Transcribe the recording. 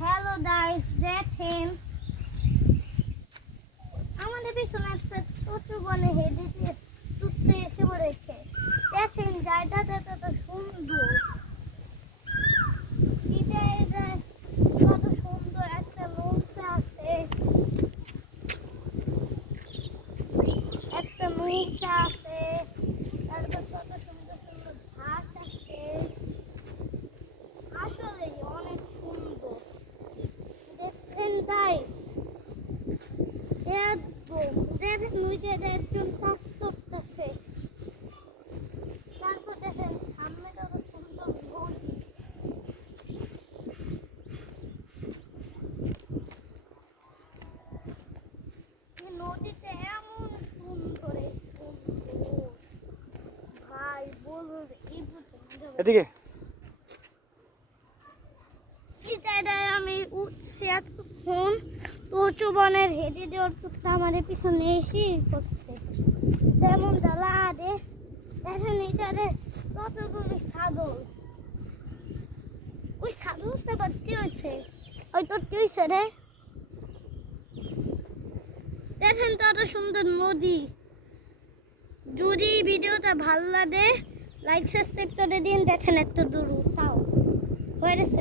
Hello guys, দেখেন আমাদের পিছনে একটা ছোট বনে হেঁটে ছুটতে এসে পড়েছে। দেখেন জায়গাটা কত সুন্দর, কত সুন্দর একটা নৌকা আছে, তারপর কত সুন্দর সুন্দর ঘাস আছে। আসলে অনেক সুন্দর। দেখেন গাইস, একদম দেখেন ওই যে একজন কাজ করতেছে। তারপর দেখেন সামনে কত সুন্দর নদী। এই নদীতে এমন সুন্দর ভাই বলুন এই এদিকে আমি উঠছি এতক্ষণ উঁচু বনের হেঁটে দেওয়ার টুকটা আমাদের পিছনে এসে করছে তেমন জ্বালা দে। দেখেন এটারে কতগুলো ছাগল, ওই ছাগলটা ভর্তি হয়েছে। ওই তোর কি হয়েছে রে? দেখেন কত সুন্দর নদী। যদি ভিডিওটা ভালো লাগে লাইক সাবস্ক্রাইব করে দিন। দেখেন এত দূর তাও হয়ে গেছে।